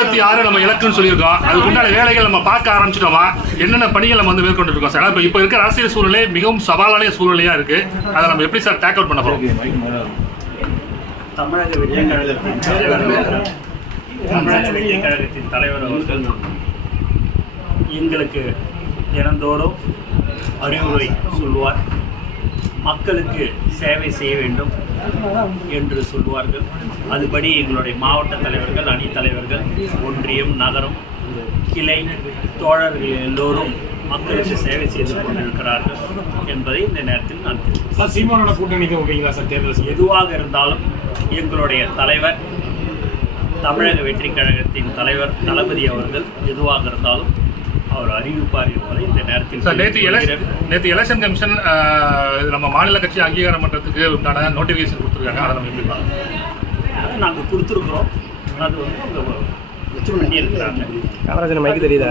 இருபத்தி ஆறு நம்ம இலக்குன்னு சொல்லியிருக்கோம். அதுக்கு உண்டான வேலைகள் நம்ம பார்க்க ஆரம்பிச்சிட்டோமா? என்னென்ன பணிகள் நம்ம வந்து மேற்கொண்டு இருக்கோம் சார் இப்போ இப்போ இருக்கிற அரசியல் சூழ்நிலை மிகவும் சவாலான சூழ்நிலையா இருக்கு. அதை நம்ம எப்படி சார் டேக் அவுட் பண்ண போறோம்? தமிழக வெற்றி கழகத்தின் தமிழக கழகத்தின் தலைவர் அவர்கள் எங்களுக்கு தினந்தோறும் அறிவுரை சொல்வார். மக்களுக்கு சேவை செய்ய வேண்டும் என்று சொல்வார்கள் அதுபடி எங்களுடைய மாவட்ட தலைவர்கள் அணி தலைவர்கள் ஒன்றியம் நகரம் கிளை தோழர்கள் எல்லோரும் மக்களுக்கு சேவை செய்து கொண்டிருக்கிறார்கள் என்பதை இந்த நேரத்தில் நான். சார் சீமானோட கூட்டணிக்கு வைப்பீங்களா சார் தேர்தல் எதுவாக இருந்தாலும் எங்களுடைய தலைவர் தமிழக வெற்றி கழகத்தின் தலைவர் தளபதி அவர்கள் எதுவாக இருந்தாலும் அவர் அறிவிப்பார் என்பதை இந்த நேரத்தில் சார் நேற்று நேற்று எலெக்ஷன் கமிஷன் நம்ம மாநில கட்சி அங்கீகாரம் பண்றதுக்கு உண்டான நோட்டிஃபிகேஷன் கொடுத்துருக்காங்க. அதை நம்ம எப்படி பார்க்கலாம். நாங்கள் கொடுத்துருக்குறோம். அது வந்து பண்ணியிருக்கிறாங்க. காமராஜன் மைக்கு தெரியுதா?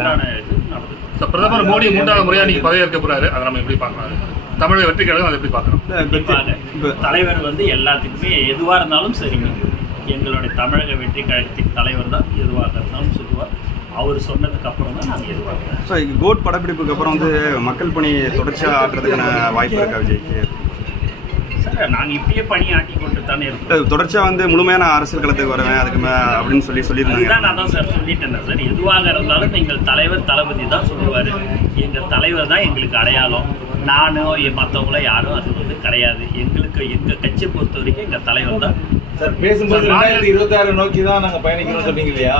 பிரதமர் மோடி மூன்றாவது முறையா நீங்க பதவியேற்க போறாரு. அதை நம்ம எப்படி பார்க்கலாம் தமிழக வெற்றி கழகம் அதை எப்படி பார்க்கணும்? கண்டிப்பாக தலைவர் வந்து எல்லாத்துக்குமே எதுவாக இருந்தாலும் சரிங்க. எங்களுடைய தமிழக வெற்றி கழகத்தின் தலைவர் தான் எதுவாக இருந்தாலும் சொல்லுவார். அவர் சொன்னதுக்கு அப்புறம் தான் நாங்கள் எதிர்பார்க்கிறோம் ஸோ கோட் படப்பிடிப்புக்கு அப்புறம் வந்து மக்கள் பணி தொடர்ச்சியாக ஆட்டுறதுக்கான வாய்ப்பு இருக்கா விஜய்க்கு? சார் நாங்கள் இப்படியே பணியாற்றி கொண்டு தானே இருக்கோம். இல்ல, தொடர்ச்சியா வந்து முழுமையான அரசியல் களத்துக்கு வருவேன் அதுக்கு மே அப்படின்னு சொல்லி சொல்லியிருந்தாங்க. நான் தான் சார் சொல்லிட்டேன் சார். எதுவாக இருந்தாலும் எங்கள் தலைவர் தளபதி தான் சொல்லுவார். எங்கள் தலைவர் தான் எங்களுக்கு அடையாளம். நானோ மற்றவங்களோ யாரும் அது வந்து கிடையாது. எங்களுக்கு எங்கள் கட்சியை பொறுத்த வரைக்கும் எங்கள் தலைவர் தான். சார் பேசும்போது ரெண்டாயிரத்தி இருபத்தி ஆறு நோக்கி தான் நாங்க பயணிக்கணும்னு சொன்னீங்க இல்லையா?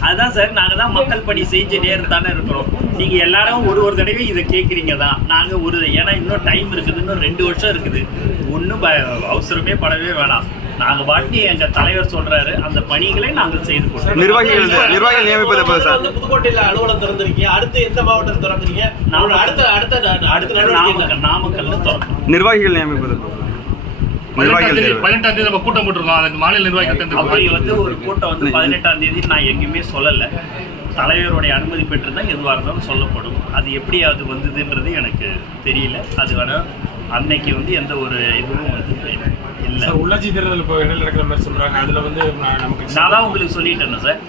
அதுதான் சார் நாங்கள் தான் மக்கள் பணி செஞ்சுட்டே தானே இருக்கிறோம் நீங்கள் எல்லாரும் ஒரு ஒரு தடவை இதை கேட்குறீங்க தான். நாங்கள் ஒரு ஏன்னா இன்னும் டைம் இருக்குது இன்னும் ரெண்டு வருஷம் இருக்குது. ஒன்றும் அவசரமே படவே வேணாம். நாங்கள் பாட்டி எங்கள் தலைவர் சொல்கிறாரு அந்த பணிகளை நாங்கள் செய்து கொள்கிறோம் நிர்வாகிகள் நிர்வாகிகள் நியமிப்பது எப்போ சார்? புதுக்கோட்டையில அலுவலகம் திறந்திருக்கீங்க. அடுத்து எந்த மாவட்டத்தில் திறந்தீங்க நாம- அடுத்த அடுத்த அடுத்த நாமக்கல்ல திறக்கணும். நிர்வாகிகள் நியமிப்பது? பதினெட்டாம் தேதி தேர்வு. பதினெட்டாம் தேதி நம்ம கூட்டம் போட்டிருக்கோம். அதுக்கு மாநில நிர்வாகிகள் தேர்ந்தெடுக்க வந்து ஒரு கூட்டம் வந்து பதினெட்டாம் தேதி நான் எங்கேயுமே சொல்லலை. தலைவருடைய அனுமதி பெற்று தான் எதுவாக இருந்தாலும் சொல்லப்படும். அது எப்படி அது வந்ததுன்றது எனக்கு தெரியல. அது வேணா அன்னைக்கு வந்து எந்த ஒரு இதுவும் வந்து இல்லை. உள்ளாட்சி தேர்தல் இப்போ இடையில நடக்கிற மாதிரி சொல்றாங்க. அதுல வந்து நான் நமக்கு நான் தான் உங்களுக்கு சொல்லிட்டேன் சார்.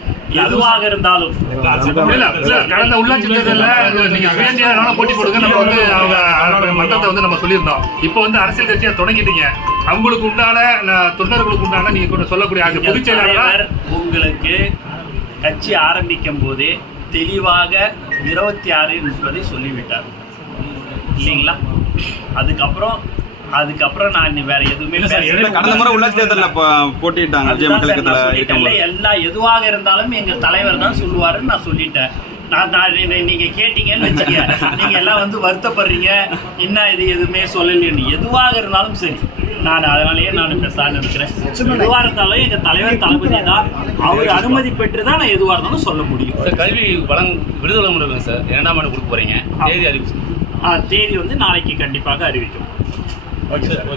எதுவாக இருந்தாலும். கடந்த உள்ளாட்சி தேர்தலில் நீங்க சுயேட்சையாக போட்டி போடுங்க நம்ம வந்து அவங்க மன்றத்தை வந்து நம்ம சொல்லியிருந்தோம். இப்போ வந்து அரசியல் கட்சியை தொடங்கிட்டீங்க. அவங்களுக்கு உண்டான தொண்டர்களுக்கு உண்டான நீங்க கூட சொல்லக்கூடிய ஆகிய பொதுச் செயலாளரா? தலைவர் உங்களுக்கு கட்சி ஆரம்பிக்கும் போதே தெளிவாக இருபத்தி ஆறு என்பதை சொல்லிவிட்டார். இல்லைங்களா? அதுக்கப்புறம் அதுக்கப்புறம் நான் வேற எதுவுமே கடந்த முறை உள்ளாட்சி தேர்தலில் போட்டிட்டாங்க விஜய் அதுதான் மக்கள் சார் நான் இயக்கத்தில் சொல்லிட்டேன்ல, இருக்கும்போது எல்லா எதுவாக இருந்தாலும் எங்க தலைவர் தான் சொல்லுவாருன்னு நான் சொல்லிட்டேன். நான் நான் நீங்க கேட்டீங்கன்னு வச்சுக்க நீங்க எல்லாம் வந்து வருத்தப்படுறீங்க. என்ன இது எதுவுமே சொல்லலைன்னு எதுவாக இருந்தாலும் சரி நான் அதனாலேயே நான் பேசான்னு இருக்கிறேன் எதுவாக இருந்தாலும் எங்க தலைவர் தளபதி தான். அவர் அனுமதி பெற்று தான் நான் எதுவாக இருந்தாலும் சொல்ல முடியும். சார் கல்வி வழங்க முடியல சார் இரண்டாம் ஆண்டு கொடுக்க போறீங்க. தேதி அறிவிச்சு ஆ, தேதி வந்து நாளைக்கு கண்டிப்பாக அறிவிக்கும். Okay sir